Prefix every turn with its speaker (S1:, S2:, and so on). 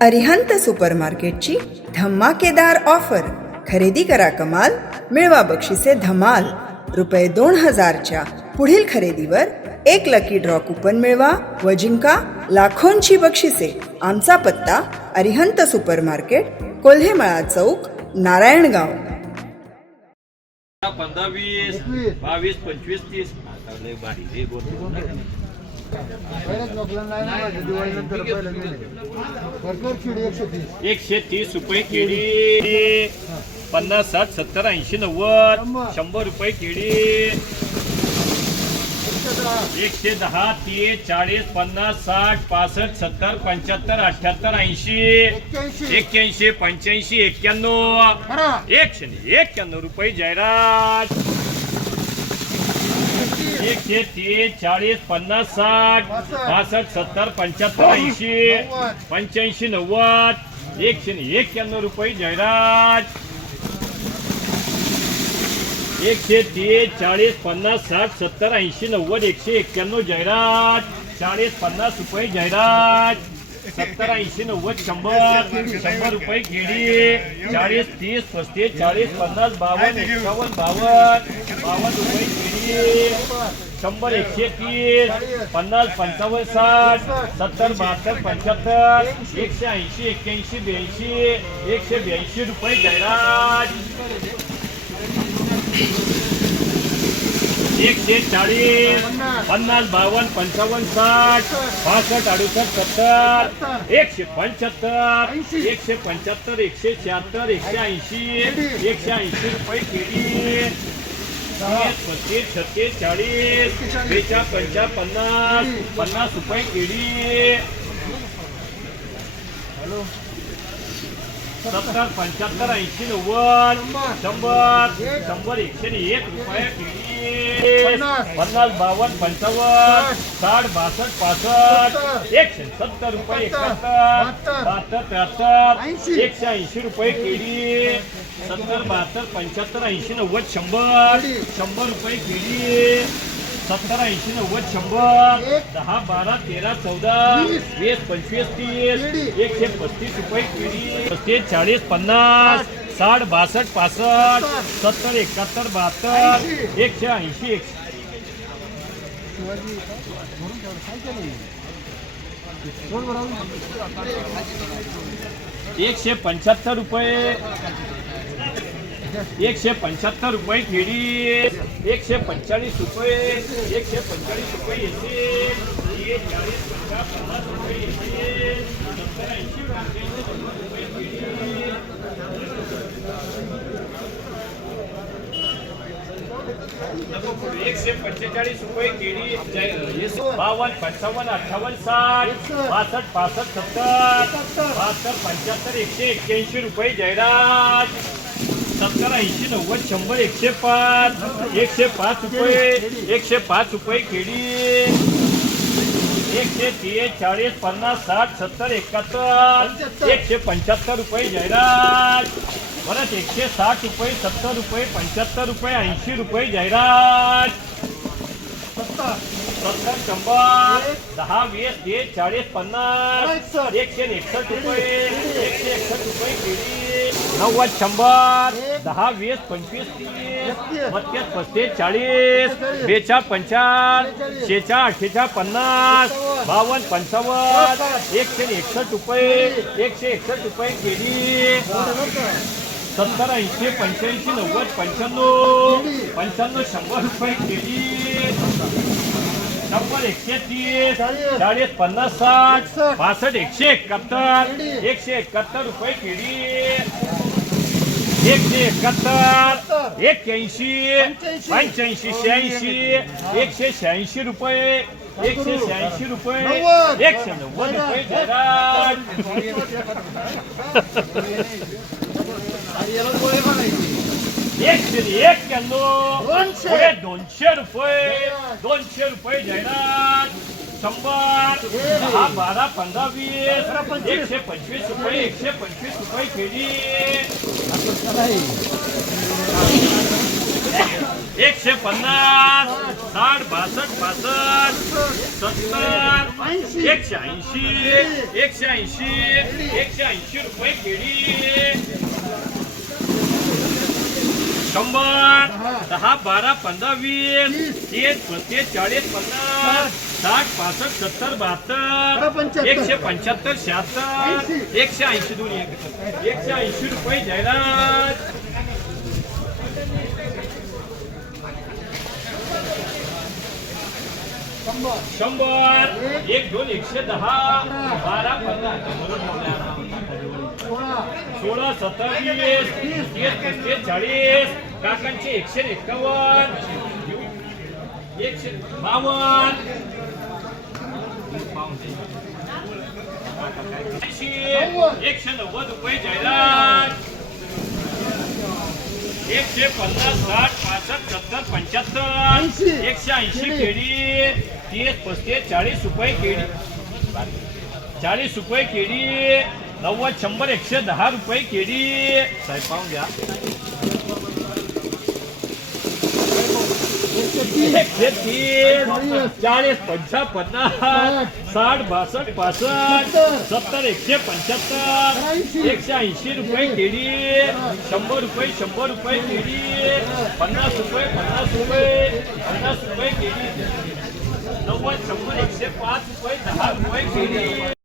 S1: अरिहंत सुपरमार्केटची धमाकेदार ऑफर. खरेदी करा कमाल मिळवा बक्षिसे धमाल. रुपये दोन हजारच्या पुढील खरेदीवर एक लकी ड्रॉ कुपन मिळवा व जिंका लाखोंची बक्षिसे. आमचा पत्ता अरिहंत सुपरमार्केट कोल्हेमळा चौक नारायणगाव.
S2: पंधरा वीस बावीस पंचवीस तीस.
S3: एकशे तीस.
S2: रुपये केळी पन्नास साठ सत्तर ऐंशी नव्वद.
S3: शंभर.
S2: रुपये केळी
S3: एकशे दहा.
S2: तीस चाळीस पन्नास साठ पासष्ट सत्तर पंच्याहत्तर अठ्याहत्तर ऐंशी.
S3: एक्क्याऐंशी.
S2: पंच्याऐंशी एक्क्याण्णव. एकशे एक्क्याण्णव रुपये जाहिरात. एकशे तीस चाळीस पन्नास साठ पासष्ट सत्तर पंच्याहत्तर ऐंशी पंच्याऐंशी नव्वद एकशे एक्क्याण्णव रुपये. जाहिरात एकशे तीस चाळीस पन्नास साठ सत्तर ऐंशी नव्वद एकशे एक्क्याण्णव. जाहिरात चाळीस पन्नास रुपये. जाहिरात सत्तर ऐंशी नव्वद शंभर. शंभर रुपये केळी चाळीस तीस पस्तीस चाळीस पन्नास बावन्न एकावन्न बावन्न बावन्न रुपये शंभर एकशे तीस पन्नास पंचावन्न साठ सत्तर बहात्तर पंच्याहत्तर एकशे ऐंशी एक्क्याऐंशी ब्याऐंशी एकशे ब्याऐंशी रुपये जाहिरात. एकशे चाळीस पन्नास बावन्न पंचावन्न साठ पासष्ट अडुसष्ट सत्तर एकशे पंच्याहत्तर एकशे पंच्याहत्तर एकशे शहात्तर एकशे ऐंशी एकशे ऐंशी रुपये केली. पस्तीस छत्तीस चाळीस बेचाळ पंचा पन्नास पन्नास रुपये केळी सत्तर पंच्याहत्तर ऐंशी नव्वद शंभर शंभर एकशे एक रुपये केळी पन्नास बावन्न पंचावन्न साठ बासष्ट पासष्ट एकशे सत्तर रुपये एकाहत्तर बहात्तर त्र्याहत्तर एकशे ऐंशी रुपये केळी सत्तर बहात्तर पंच्याहत्तर ऐंशी नव्वद शंभर. शंभर रुपये केळी सत्तर ऐंशी नव्वद शंभर. दहा बारा तेरा चौदा. वीस. पंचवीस तीस. एकशे पस्तीस रुपये केळी पस्तीस चाळीस पन्नास. साठ बासष्ट पासष्ट. सत्तर. एकाहत्तर बहात्तर. एकशे ऐंशी
S3: भरावं
S2: एकशे पंच्याहत्तर रुपये. एकशे पंच्याहत्तर रुपये केळी एकशे पंचाळीस रुपये एकशे पंचाळीस रुपये येते. चाळीस पन्नास रुपये येते. ऐंशी एकशे पंचेचाळीस रुपये केळी जय- बावन्न पंचावन्न अठ्ठावन्न साठ पासष्ट पासष्ट सत्तर बहात्तर पंच्याहत्तर एकशे एक्क्याऐंशी रुपये जाहिरात सत्तर ऐंशी नव्वद शंभर एकशे पाच एकशे पाच रुपये एकशे पाच रुपये केळी एकशे तीस चाळीस पन्नास साठ सत्तर एकाहत्तर एकशे पंच्याहत्तर रुपये जाहिरात. परत एकशे साठ रुपये सत्तर रुपये पंच्याहत्तर रुपये ऐंशी रुपये जाहिरात. सत्तर. शंभर दहा वीस तीस चाळीस पन्नास एकशे एकसष्ट रुपये एकशे एकसष्ट रुपये केळी नव्वद शंभर दहा वीस पंचवीस तीस बत्तीस पस्तीस चाळीस बेचाळ पंचाळ शेचाळ अठ्ठेचाळ पन्नास बावन्न पंचावन्न एकशे एकसष्ट रुपये एकशे एकसष्ट. रुपये केळी सत्तर ऐंशी पंच्याऐंशी नव्वद पंच्याण्णव पंच्याण्णव शंभर रुपये शंभर एकशे तीस चाळीस पन्नास साठ पासष्ट एकशे एकाहत्तर एकशे एकाहत्तर रुपये केळी एकशे एकाहत्तर एक्क्याऐंशी पंच्याऐंशी. शहाऐंशी एकशे शहाऐंशी रुपये एकशे शहाऐंशी रुपये एकशे नव्वद रुपये जाहिरात एकशे एक्क्याण्णव पुढे दोनशे रुपये दोनशे रुपये जाहिरात शंभर दहा बारा पंधरा वीस एकशे पंचवीस रुपये एकशे पंचवीस रुपये केली एकशे पन्नास साठ बासष्ट पासष्ट सत्तर एकशे ऐंशी एकशे ऐंशी एकशे ऐंशी रुपये केळी शंभर दहा. बारा पंधरा वीस तीस. पस्तीस चाळीस पन्नास साठ. पासष्ट सत्तर बहात्तर एकशे पंच्याहत्तर शहात्तर एकशे ऐंशी एकत्र. एकशे ऐंशी रुपये जाहिरात शंभर. एक. दोन एकशे दहा बारा पंधरा. सोळा. सत्तर वीस तीस पस्तीस चाळीस काकांचे एकशे एकावन्न. एकशे बावन्न. ऐंशी, एकशे नव्वद रुपये जाहिरात. एकशे पन्नास साठ पासष्ट सत्तर पंच्याहत्तर. एकशे ऐंशी केळी तीस पस्तीस चाळीस रुपये केळी चाळीस रुपये केळी नव्वद शंभर एकशे दहा रुपये केळी साहेब पाहून घ्या. चाळीस पंचा पन्नास साठ बासष्ट पासष्ट सत्तर एकशे पंच्याहत्तर एकशे ऐंशी रुपये केळी शंभर रुपये शंभर रुपये केळी पन्नास रुपये पन्नास रुपये पन्नास रुपये केळी नव्वद शंभर एकशे पाच रुपये दहा रुपये केळी